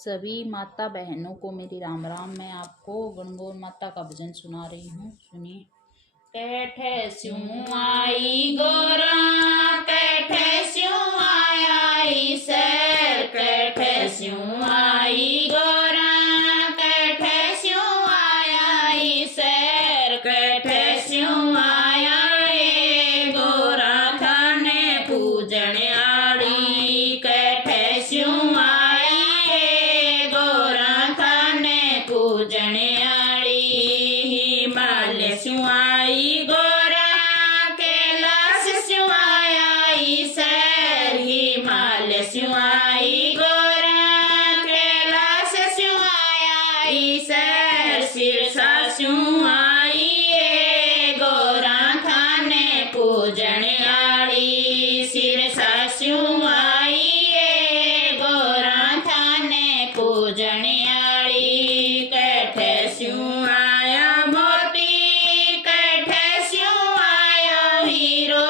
सभी माता बहनों को मेरी राम राम। मैं आपको गणगौर माता का भजन सुना रही हूँ, सुनिए। कैठे स्यों आई गोरा, कैठे स्यों आया ईसर, कैठे स्यों आई गोरा, कैठे स्यों आया ईसर, कैठे स्यों आया ए गोरा थाने पूजन आड़ी, कैठे स्यों पूजन आड़ी। हिमालय स्यों आई गोरा, कैलाश स्यों आया ईसर, हिमालय स्यों आई गोरा, कैलाश स्यों आया ईसर, सिरसा स्यों आई ए गोरा थाने पूजन आड़ी, सिरसा स्यों आई ए गोरा थाने पूजन आड़ी। कैठे स्यों आया मोती, कैठे स्यों आया हीरो,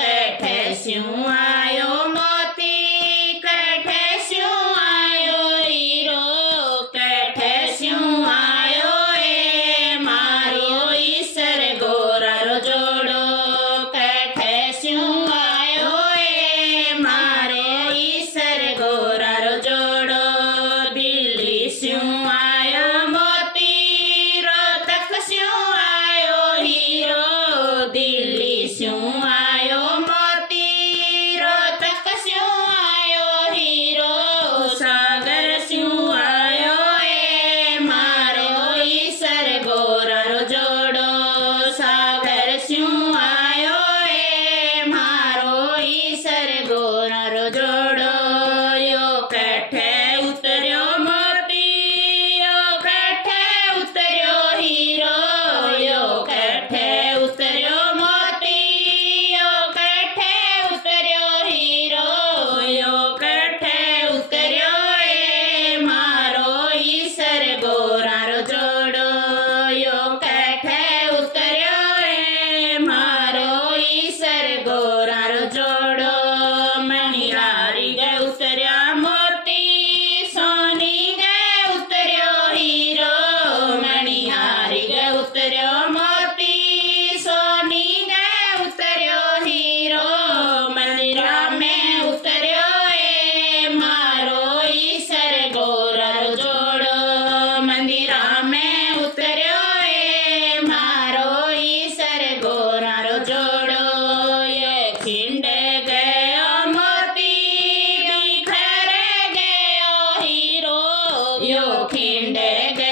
कैठे स्यों आयो मोती, कैठे स्यों आयो हीरो, कैठे स्यों आयो ए मारो ईसर गोरा रो जोड़ो, कैठे स्यों आयो ए मारो ईसर गोरा रो जोड़ो। दिल्ली स्यों आयो मोती, रोहतक स्यों आयो हीरो, दिल्ली स्यों आयो मोती, रोहतक स्यों आयो हीरो, सागर स्यों आयो ए मारो ईसर गोरा रो जोड़ो, सागर स्यों आयो ए मारो ईसर गोरा रो जोड़ो। यो कैठे उतर्यो मोती, यो कैठे उतर्यो हीरो, यो कैठे उतर्यो मोती, यो कैठे उतर्यो हीरो, यो कैठे उतर्यो ए मारो ईसर गोरा रो जोड़ो, यो कैठे उतर्यो ए मारो ईसर गोरा रो जोड़ो। मणिहारी गए उतर्या मोती, सोनी गए उतर्यो हीरो, मणिहारी गए उतर्यो मोती, सोनी गए उतर्यो हीरो, मंदिरा में उतर्यो ए मारो ईसर गोरा रो जोड़ो, मंदिरा में उतर्यो ए मारो ईसर गोरा रो जोड़ो। ये खिंड गयो मोती, बिखर गयो हीरो, यो खिंड गयो